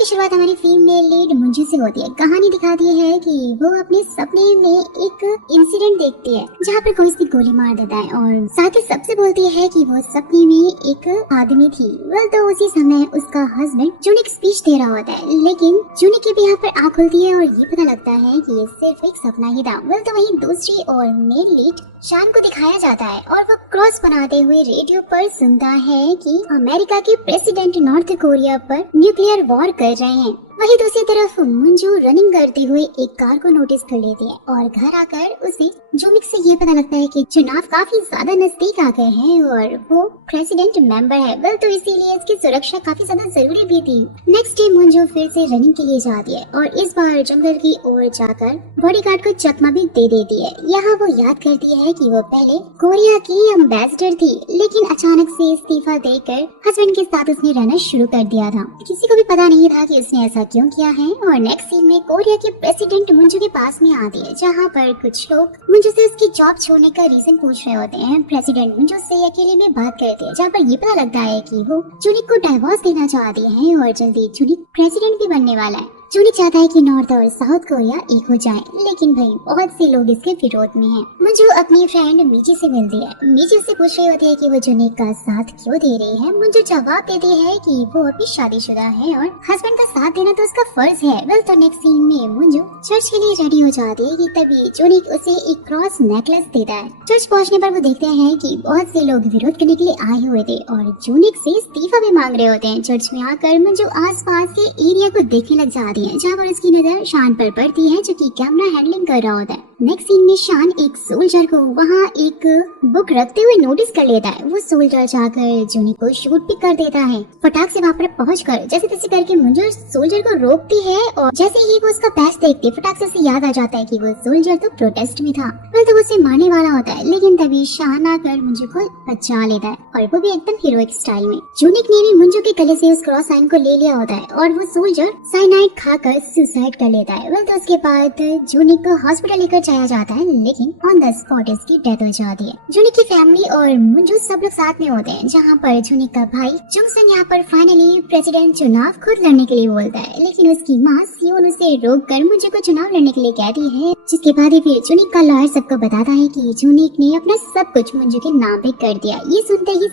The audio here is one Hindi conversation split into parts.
की शुरुआत हमारी फिल्म में लीड मंजू से होती है। कहानी दिखाती है कि वो अपने सपने में एक इंसिडेंट देखती है जहाँ पर कोई उसकी गोली मार देता है और साथ ही सबसे बोलती है कि वो सपने में एक आदमी थी। वेल तो उसी समय उसका हस्बैंड जूनिक स्पीच दे रहा होता है, लेकिन जूनिक की भी यहाँ पर आँख खुलती है और ये पता लगता है कि ये सिर्फ एक सपना ही था। वेल तो वहीं दूसरी और मेन लीड शान को दिखाया जाता है और वो क्रॉस बनाते हुए रेडियो पर सुनता है कि अमेरिका के प्रेसिडेंट नॉर्थ कोरिया पर न्यूक्लियर वॉर कर रहे हैं। वहीं दूसरी तरफ मंजू रनिंग करते हुए एक कार को नोटिस कर लेती है और घर आकर उसे जूनिक से ये पता लगता है कि चुनाव काफी ज्यादा नजदीक आ गए हैं और वो प्रेसिडेंट मेंबर है। वेल तो इसीलिए इसकी सुरक्षा काफी ज्यादा जरूरी भी थी। नेक्स्ट डे मंजू फिर से रनिंग के लिए जाती है और इस बार जंगल की ओर जाकर बॉडीगार्ड को चकमा भी दे देती है। यहाँ वो याद करती है कि वो पहले कोरिया की एम्बेसडर थी, लेकिन अचानक से इस्तीफा देकर हस्बैंड के साथ उसने रहना शुरू कर दिया था। किसी को भी पता नहीं था कि उसने ऐसा क्यों किया है। और नेक्स्ट सीन में कोरिया के प्रेसिडेंट मंजू के पास में आती है, जहाँ पर कुछ लोग मंजू से उसकी जॉब छोड़ने का रीजन पूछ रहे होते हैं। प्रेसिडेंट मंजू से अकेले में बात करते हैं, जहाँ पर ये पता लगता है कि वो जूनिक को डाइवोर्स देना चाहती है और जल्दी जूनिक प्रेसिडेंट भी बनने वाला है। जूनिक चाहता है कि नॉर्थ और साउथ कोरिया एक हो जाए, लेकिन भाई बहुत से लोग इसके विरोध में हैं। मंजू अपनी फ्रेंड मीची से मिलती है। मीची उससे पूछ रही होती है कि वो जूनिक का साथ क्यों दे रही है। मंजू जवाब देती है कि वो अभी शादीशुदा है और हस्बैंड का साथ देना तो उसका फर्ज है। वेल तो नेक्स्ट सीन में मंजू चर्च के लिए रेडी हो जाती है कि तभी जूनिक उसे एक क्रॉस नेकलेस देता है। चर्च पहुंचने पर वो देखते हैं कि बहुत से लोग विरोध करने के लिए आए हुए थे और जूनिक से इस्तीफा भी मांग रहे होते हैं। चर्च में आकर मंजू आसपास के एरिया को देखने लग जाती है, जहाँ पर उसकी नजर शान पर पड़ती है जो कि कैमरा हैंडलिंग कर रहा होता है। नेक्स्ट सीन में शान एक सोल्जर को वहाँ एक बुक रखते हुए नोटिस कर लेता है। वो सोल्जर जाकर जूनिक को शूट भी कर देता है। फटाक से वहाँ पर पहुंचकर जैसे तैसे करके मंजू सोल्जर को रोकती है और जैसे ही वो उसका पैच देखती है, फटाक से उसे याद आ जाता है कि वो सोल्जर तो प्रोटेस्ट में था। फिर तो उसे मारने वाला होता है, लेकिन तभी शान आकर मंजू को बचा लेता है और वो भी एकदम हीरोइक स्टाइल में। जूनिक ने भी मंजू के गले से उस क्रॉस साइन को ले लिया होता है और वो सोल्जर साइनाइड खाकर सुसाइड कर लेता है। वेल तो उसके बाद जूनिक को हॉस्पिटल लेकर जाया जाता है, लेकिन ऑन द स्पॉट इसकी डेथ हो जाती है। जूनिक की फैमिली और मंजू सब लोग साथ में होते हैं, जहाँ पर जूनिक का भाई जुंगसन यहाँ पर फाइनली प्रेसिडेंट चुनाव खुद लड़ने के लिए बोलता है, लेकिन उसकी माँ सियोन उसे रोककर मंजू को चुनाव लड़ने के लिए कहती है। जिसके बाद ही फिर जूनिक का लॉयर सबको बताता है कि जूनिक ने अपना सब कुछ मंजू के नाम पे कर दिया। ये सुनते ही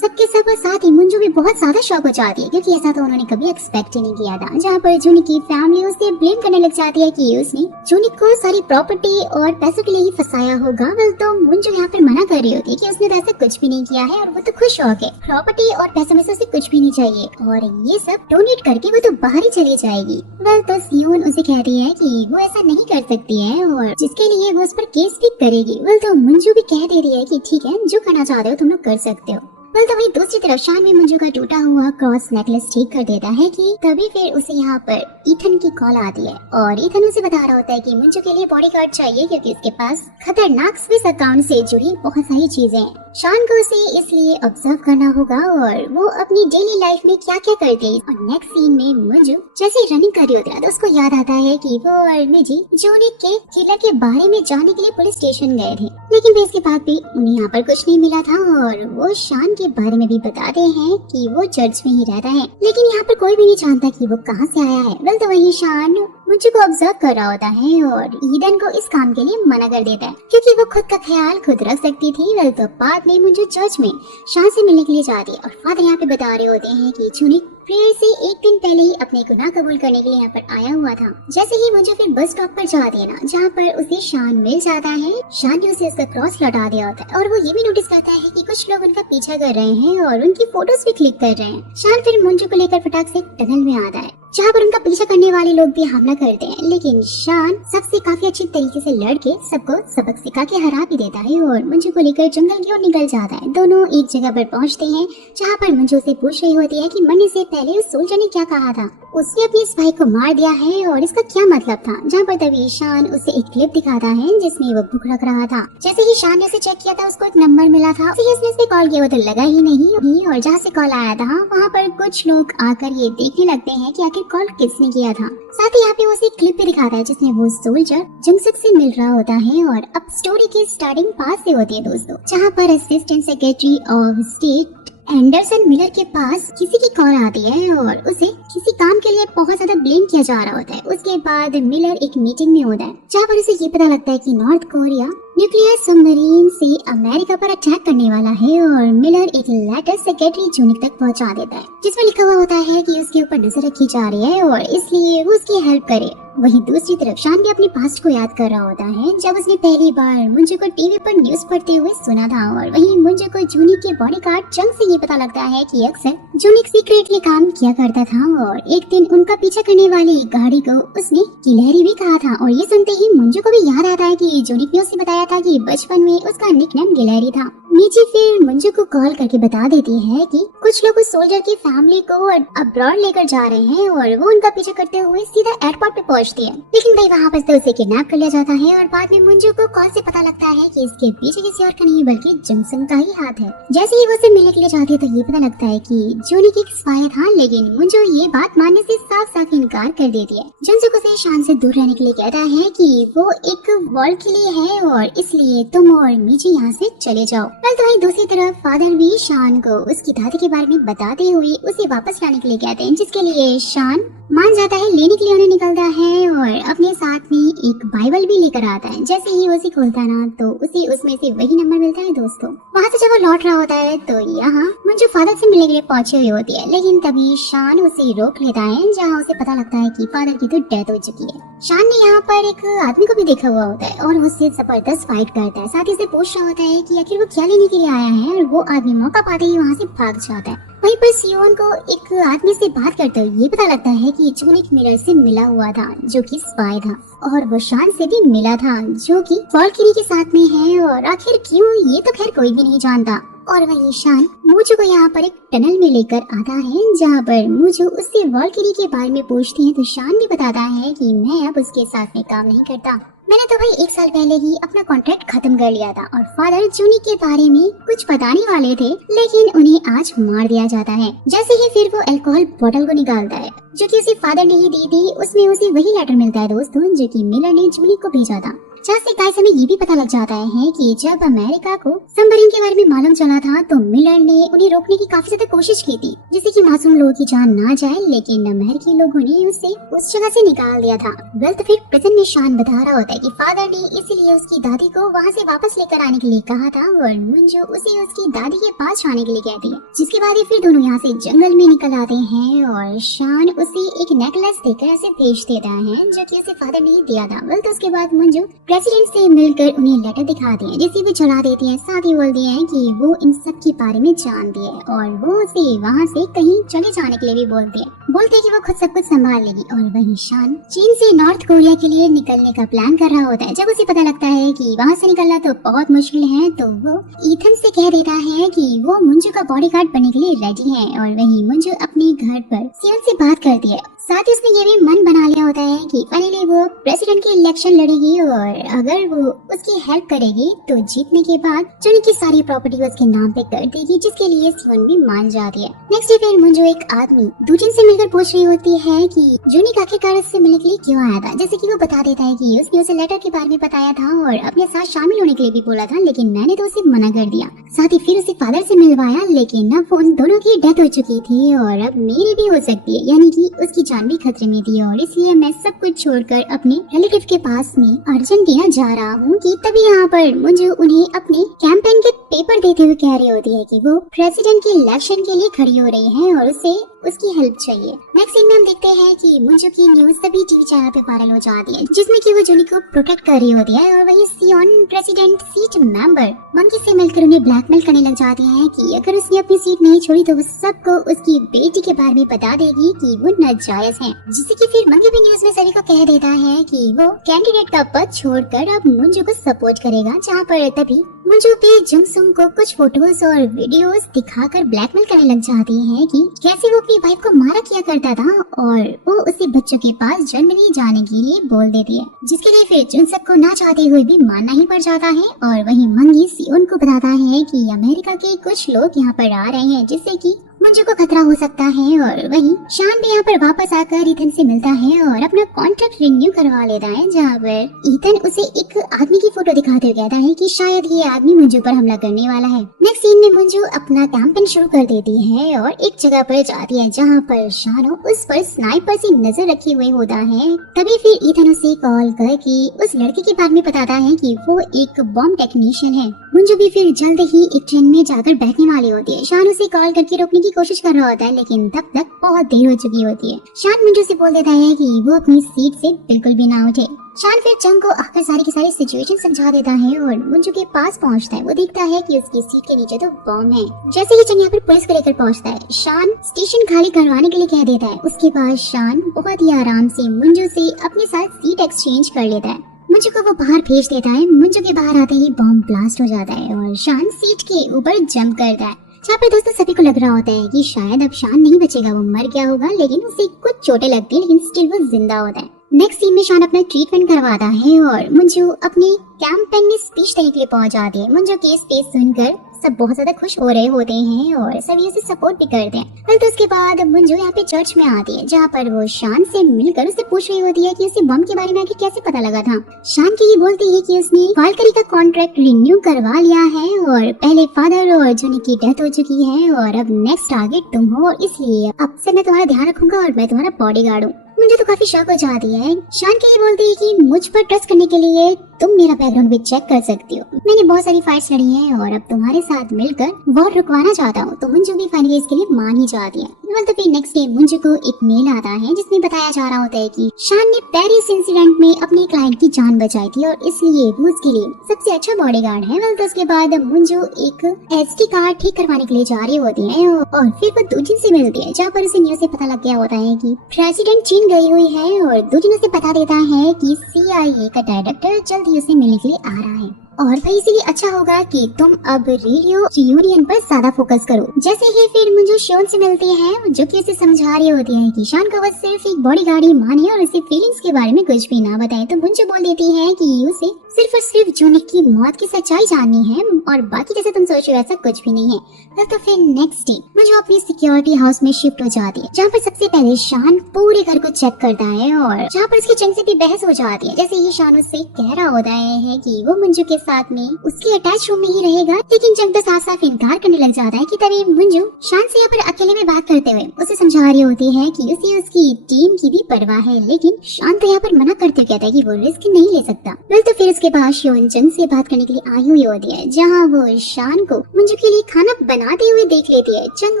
सबके सब और साथ ही मंजू भी बहुत ज्यादा शॉक हो जाती है, क्योंकि ऐसा तो उन्होंने कभी एक्सपेक्ट ही नहीं किया था। जहाँ पर जूनिक की फैमिली उसे ब्लेम करने लग जाती है कि उसने जूनिक को सारी प्रॉपर्टी और पैसों के लिए ही फंसाया होगा। वेल तो मंजू यहाँ पर मना कर रही होती है कि उसने तो ऐसा कुछ भी नहीं किया है और वो तो खुश हो गए। प्रॉपर्टी और पैसों में से उसे कुछ भी नहीं चाहिए और ये सब डोनेट करके वो तो बाहर ही चली जाएगी। वेल तो सियोन उसे कहती है कि वो ऐसा नहीं कर सकती है और जिसके लिए वो उस पर केस भी करेगी। वेल तो मंजू भी कह देती है कि ठीक है, जो करना चाहते हो तुम लोग कर सकते हो। वेल तो वही दूसरी तरफ शान में मंजू का टूटा हुआ क्रॉस नेकलेस ठीक कर देता है कि तभी फिर उसे यहाँ पर ईथन की कॉल आती है और ईथन उसे बता रहा होता है कि मंजू के लिए बॉडीगार्ड चाहिए, क्योंकि इसके पास खतरनाक स्विस अकाउंट से जुड़ी बहुत सारी चीजें हैं। शान को उसे इसलिए ऑब्जर्व करना होगा और वो अपनी डेली लाइफ में क्या क्या करती है। और नेक्स्ट सीन में मंजू जैसे रनिंग कर रही होती है तो उसको याद आता है कि वो और मिजी जूनिक के किलर के बारे में जानने के लिए पुलिस स्टेशन गए थे, लेकिन फिर इसके बाद भी उन्हें यहाँ पर कुछ नहीं मिला था और वो शान के बारे में भी बताते हैं कि वो चर्च में ही रहता है, लेकिन यहाँ पर कोई भी नहीं जानता कि वो कहाँ से आया है। वेल तो वही शान मंजू को ऑब्जर्व कर रहा होता है और ईडन को इस काम के लिए मना कर देता है, क्योंकि वो खुद का ख्याल खुद रख सकती थी। वेल तो बाद में मंजू चर्च में शान से मिलने के लिए जाती है और फादर यहाँ पे बता रहे होते हैं कि जूनिक प्रेयर से एक दिन पहले ही अपने गुनाह कबूल करने के लिए यहाँ पर आया हुआ था। जैसे ही मुझे फिर बस स्टॉप पर जाती है ना, जहाँ पर उसे शान मिल जाता है, शान ने उसे उसका क्रॉस लौटा दिया होता है और वो ये भी नोटिस करता है कि कुछ लोग उनका पीछा कर रहे हैं और उनकी फोटोज भी क्लिक कर रहे हैं। शान फिर मंजू को लेकर फटाक से टनल में आता है, जहाँ पर उनका पीछा करने वाले लोग भी हमला करते हैं, लेकिन शान सबसे काफी अच्छी तरीके से लड़के सबको सबक सिखा के हरा भी देता है और मंजू को लेकर जंगल की ओर निकल जाता है। दोनों एक जगह पर पहुँचते हैं, जहाँ पर मंजू से पूछ रही होती है कि मरने से पहले उस सोल्जर ने क्या कहा था। उसने अपने इस भाई को मार दिया है और इसका क्या मतलब था। जहाँ पर तभी शान उसे एक क्लिप दिखाता है जिसमें वो बुक रख रहा था। जैसे ही शान ने उसे चेक किया था, उसको एक नंबर मिला था। उसने इस पे कॉल किया, वो तो लगा ही नहीं और जहाँ से कॉल आया था वहाँ पर कुछ लोग आकर ये देखने लगते हैं कि आखिर कॉल किसने किया था। साथ ही यहाँ पे उसे एक क्लिप भी दिखाता है जिसमें वो सोल्जर जंगसुक से मिल रहा होता है और अब स्टोरी की स्टार्टिंग पास से होती है दोस्तों, जहाँ पर assistant secretary of state Anderson Miller के पास किसी की कॉल आती है और उसे किसी काम के लिए बहुत ज्यादा ब्लेम किया जा रहा होता है। उसके बाद मिलर एक मीटिंग में होता है जहाँ पर उसे ये पता लगता है कि नॉर्थ कोरिया न्यूक्लियर सबमरीन से अमेरिका पर अटैक करने वाला है और मिलर एक लेटर सेक्रेटरी जूनिक तक पहुंचा देता है जिसमें लिखा हुआ होता है कि उसके ऊपर नजर रखी जा रही है और इसलिए वो उसकी हेल्प करे। वहीं दूसरी तरफ शान भी अपने पास्ट को याद कर रहा होता है जब उसने पहली बार मुंजो को टीवी पर न्यूज पढ़ते हुए सुना था और वहीं मुंजो को जूनिक के बॉडीगार्ड चंग से ये पता लगता है कि अक्सर जूनिक सीक्रेटली काम किया करता था और एक दिन उनका पीछा करने वाली गाड़ी को उसने गिलहरी भी कहा था। और ये सुनते ही मुंजो को भी याद आता है कि जूनिक ने उसे बताया था कि बचपन में उसका निकनेम गिलहरी था। मीची फिर मुंजो को कॉल करके बता देती है कि कुछ लोग उस सोल्जर की फैमिली को अब्रॉड लेकर जा रहे हैं और वो उनका पीछा करते हुए सीधा एयरपोर्ट पे पहुंचती है। लेकिन भाई वहाँ पर तो उसे किडनैप कर लिया जाता है और बाद में मुंजो को कॉल से पता लगता है कि इसके पीछे किसी और का नहीं बल्कि जंगसंग का ही हाथ है। जैसे ही वो उसे मिलने के लिए जाती है तो ये पता लगता है कि जूनिक एक स्पाई था, लेकिन मुंजो ये बात मानने से साफ साफ इनकार कर देती है। जंगसंग उसे शान से दूर रहने के लिए कहता है कि वो एक वॉल के लिए है और इसलिए तुम और मीची यहाँ से चले जाओ। तो वहीं दूसरी तरफ फादर भी शान को उसकी दादी के बारे में बताते हुए उसे वापस लाने के लिए कहते हैं जिसके लिए शान मान जाता है। लेने के लिए उन्हें निकलता है और अपने साथ में एक बाइबल भी लेकर आता है। जैसे ही वो उसे खोलता ना तो उसे उसमें से वही नंबर मिलता है दोस्तों। वहाँ से जब वो लौट रहा होता है तो यहाँ मुंजो फादर से मिलने के लिए पहुंची हुई होती है, लेकिन तभी शान उसे रोक लेता है जहाँ उसे पता लगता है कि फादर की तो डेथ हो चुकी है। शान ने यहाँ पर एक आदमी को भी देखा हुआ होता है और उससे जबरदस्त फाइट करता है। साथ ही से पूछ रहा होता है कि आखिर वो क्या लेने के लिए आया है और वो आदमी मौका पाते ही वहाँ से भाग जाता है। वहीं पर सियोन को एक आदमी से बात करते हुए ये पता लगता है कि जूनिक मिलर से मिला हुआ था जो कि स्पाई था और वो शान से भी मिला था जो कि वॉल्किरी के साथ में है। और आखिर क्यों ये तो खैर कोई भी नहीं जानता। और वही शान मुझो को यहाँ पर एक टनल में लेकर आता है जहाँ पर मुझो उससे वॉल्किरी के बारे में पूछती है तो शान भी बताता है कि मैं अब उसके साथ में काम नहीं करता। मैंने तो भाई 1 साल पहले ही अपना कॉन्ट्रैक्ट खत्म कर लिया था और फादर जूनिक के बारे में कुछ बताने वाले थे, लेकिन उन्हें आज मार दिया जाता है। जैसे ही फिर वो अल्कोहल बोतल को निकालता है जो कि उसे फादर ने ही दी थी, उसमें उसे वही लेटर मिलता है दोस्तों जो कि मिलर ने जूनिक को भेजा था। जहाँ से गाइस हमें ये भी पता लग जाता है कि जब अमेरिका को सबमरीन के बारे में मालूम चला था तो मिलर ने उन्हें रोकने की काफी ज्यादा कोशिश की थी जिससे कि मासूम लोगों की जान ना जाए, लेकिन अमेरिकी लोगों ने उसे उस जगह से निकाल दिया था। वेल तो फिर प्रेजेंट में शान बता रहा होता है कि फादर ने इसीलिए उसकी दादी को वहाँ से वापस लेकर आने के लिए कहा था और मुंजो उसे उसकी दादी के पास जाने के लिए कहती है। जिसके बाद ही फिर दोनों यहाँ से जंगल में निकल आते हैं और शान उसे एक नेकलेस देकर ऐसे भेज देता है जो कि उसे फादर ने ही दिया था। वेल तो उसके बाद मुंजो प्रेसिडेंट से मिलकर उन्हें लेटर दिखाती है जिसे वो चढ़ा देती है। साथ ही बोलती है कि वो इन सब के बारे में जानती है और वो उसे वहाँ से कहीं चले जाने के लिए भी बोलते हैं कि वो खुद सब कुछ संभाल लेगी। और वहीं शान चीन से नॉर्थ कोरिया के लिए निकलने का प्लान कर रहा होता है। जब उसे पता लगता है कि वहाँ से निकलना तो बहुत मुश्किल है तो वो ईथन से कह देता है कि वो मुंजो का बॉडीगार्ड बनने के लिए रेडी है। और वहीं मुंजो अपने घर पर सियोन से बात करती है। साथ ही उसने ये भी मन बना लिया होता है कि फाइनली वो प्रेसिडेंट की इलेक्शन लड़ेगी और अगर वो उसकी हेल्प करेगी तो जीतने के बाद जूनी की सारी प्रॉपर्टी उसके नाम पे कर देगी, जिसके लिए सियोन भी मान जाती है। नेक्स्ट डे फिर मुंजो एक आदमी दूजिन से मिलकर पूछ रही होती है कि जूनी आखिरकार उससे मिलने के लिए क्यों आया था। जैसे कि वो बता देता है कि उसने उसे लेटर के बारे में बताया था और अपने साथ शामिल होने के लिए भी बोला था, लेकिन मैंने तो उसे मना कर दिया। साथ ही फिर उसे फादर से मिलवाया, लेकिन अब उन दोनों की डेथ हो चुकी थी और अब मेरी भी हो सकती है, यानी कि उसकी जान भी खतरे में थी और इसलिए मैं सब कुछ छोड़कर अपने रिलेटिव के पास में अर्जेंटीना जा रहा हूँ। कि तभी यहाँ पर मुझे उन्हें अपने कैंपेन के पेपर देते हुए कह रही होती है कि वो प्रेसिडेंट के इलेक्शन के लिए खड़ी हो रही है और उसे उसकी हेल्प चाहिए। नेक्स्ट सीन में हम देखते हैं कि मुंजो की न्यूज सभी टीवी चैनल पे वायरल हो जाती है जिसमें कि वो जूनी को प्रोटेक्ट कर रही होती है और वही सियोन प्रेसिडेंट सीट मेंबर मंकी से मिलकर उन्हें ब्लैकमेल करने लग जाते हैं कि अगर उसने अपनी सीट नहीं छोड़ी तो वो सबको उसकी बेटी के बारे में बता देगी कि वो नाजायज है। जिससे कि फिर मंकी भी न्यूज में सभी को कह देता है कि वो कैंडिडेट का पद छोड़कर अब मुंजो को सपोर्ट करेगा। जहाँ पर तभी मुंजो पे जंगसुंग को कुछ फोटोज और वीडियोस दिखाकर ब्लैकमेल करने लग जाती है कि कैसे वो अपनी वाइफ को मारा किया करता था और वो उसे बच्चों के पास जर्मनी जाने के लिए बोल देती है, जिसके लिए फिर जुनसक को ना चाहते हुए भी मानना ही पड़ जाता है। और वही मंगी सियोन को बताता है कि अमेरिका के कुछ लोग यहाँ पर आ रहे हैं जिससे कि मंजू को खतरा हो सकता है और वहीं शान भी यहाँ पर वापस आकर ईथन से मिलता है और अपना कॉन्ट्रैक्ट रिन्यू करवा लेता है, जहाँ पर ईथन उसे एक आदमी की फोटो दिखाते हुए कहता है कि शायद ये आदमी मंजू पर हमला करने वाला है। नेक्स्ट सीन में मंजू अपना कैंपेन शुरू कर देती है और एक जगह पर जाती है जहाँ पर शानो उस पर स्नाइपर से नजर रखे हुए होता है। तभी फिर ईथन उसे कॉल करके उस लड़के के बारे में बताता है कि वो एक बॉम्ब टेक्नीशियन है। मंजू भी फिर जल्द ही एक ट्रेन में जाकर बैठने वाली होती है। शान उसे कॉल करके रोकने की कोशिश कर रहा होता है, लेकिन तब तक बहुत देर हो चुकी होती है। शान मंजू से बोल देता है कि वो अपनी सीट से बिल्कुल भी ना उठे। शान फिर चंग को आकर सारी की सारी सिचुएशन समझा देता है और मंजू के पास पहुंचता है। वो देखता है कि उसकी सीट के नीचे तो बॉम्ब है। जैसे ही चंग यहाँ पर पुलिस को लेकर पहुंचता है, शान स्टेशन खाली करवाने के लिए कह देता है। उसके बाद शान बहुत ही आराम से मंजू से अपने साथ सीट एक्सचेंज कर लेता है। मंजू को वो बाहर भेज देता है। मंजू के बाहर आते ही बॉम्ब ब्लास्ट हो जाता है और शान सीट के ऊपर जंप करता है। जहाँ पर दोस्तों सभी को लग रहा होता है कि शायद अब शान नहीं बचेगा, वो मर गया होगा, लेकिन उसे कुछ चोटें लगती है, लेकिन स्टिल वो जिंदा होता है। नेक्स्ट सीन में शान अपना ट्रीटमेंट करवाता है और मंजू अपने कैंपेन में स्पीच देने के लिए पहुंच जाती है। मंजू की स्पीच सुनकर सब बहुत ज्यादा खुश हो रहे होते हैं और सभी उसे सपोर्ट भी करते हैं। फिर तो उसके बाद मंजू यहाँ पे चर्च में आती है, जहाँ पर वो शान से मिलकर उससे पूछ रही होती है कि उसे बम के बारे में आखिर कैसे पता लगा था। शान की ये बोलती है कि उसने वालकरी का कॉन्ट्रैक्ट रिन्यू करवा लिया है और पहले फादर और जूनी की डेथ हो चुकी है और अब नेक्स्ट टारगेट तुम हो, इसलिए अब से मैं तुम्हारा ध्यान रखूंगा और मैं तुम्हारा बॉडीगार्ड हूँ। मुझे तो काफी शौक हो जाती है। शान के ये बोलती है कि मुझ पर ट्रस्ट करने के लिए तुम मेरा बैकग्राउंड भी चेक कर सकती हो। मैंने बहुत सारी फाइट्स लड़ी हैं और अब तुम्हारे साथ मिलकर वॉर रुकवाना चाहता हूँ। तो मंजू भी फाइनली इसके लिए मान ही जाती है। तो फिर नेक्स्ट डे मंजू को एक मेल आता है जिसमें बताया जा रहा होता है कि शान ने पेरिस इंसिडेंट में अपने क्लाइंट की जान बचाई थी और इसलिए वो उसके लिए सबसे अच्छा बॉडीगार्ड है। तो उसके बाद मंजू एक एसडी कार्ड ठीक करवाने के लिए जा रही होती है और फिर वो दूजिन से मिलती है, जहाँ पर उसे न्यूज़ से पता लग गया होता है कि प्रेसिडेंट चीन गई हुई है और दूजिन उसे बता देता है कि CIA का डायरेक्टर जल्द ही उसे मिलने के लिए आ रहा है और भाई इसीलिए अच्छा होगा कि तुम अब रेडियो यूनियन पर ज्यादा फोकस करो। जैसे ही फिर मंजू शॉन से मिलती है, जो कि उसे समझा रही होती है कि शान को बस सिर्फ एक बॉडीगार्ड ही माने और उसे फीलिंग्स के बारे में कुछ भी ना बताए। तो मंजू बोल देती है कि उसे सिर्फ और सिर्फ जूनी की मौत की सच्चाई जाननी है और बाकी जैसे तुम सोच रहे हो ऐसा कुछ भी नहीं है। तो फिर नेक्स्ट डे मंजू अपनी सिक्योरिटी हाउस में शिफ्ट हो जाती है, जहाँ पर सबसे पहले शान पूरे घर को चेक करता है और जहाँ पर उसकी चंग से भी बहस हो जाती है। जैसे ही शान उससे कह रहा होता है कि वो मंजू के साथ में उसके अटैच रूम में ही रहेगा, लेकिन चंग तो साफ साफ इनकार करने लग जाता है। कि तभी मंजू शान से यहाँ पर अकेले में बात करते हुए उसे समझा रही होती है कि उसे उसकी टीम की भी परवाह है, लेकिन शान तो यहाँ पर मना करते कहता है कि वो रिस्क नहीं ले सकता। तो फिर उसके बाद शोन चंग से बात करने के लिए आई हुई होती है, जहाँ वो शान को मंजू के लिए खाना बनाते हुए देख लेती है। चंग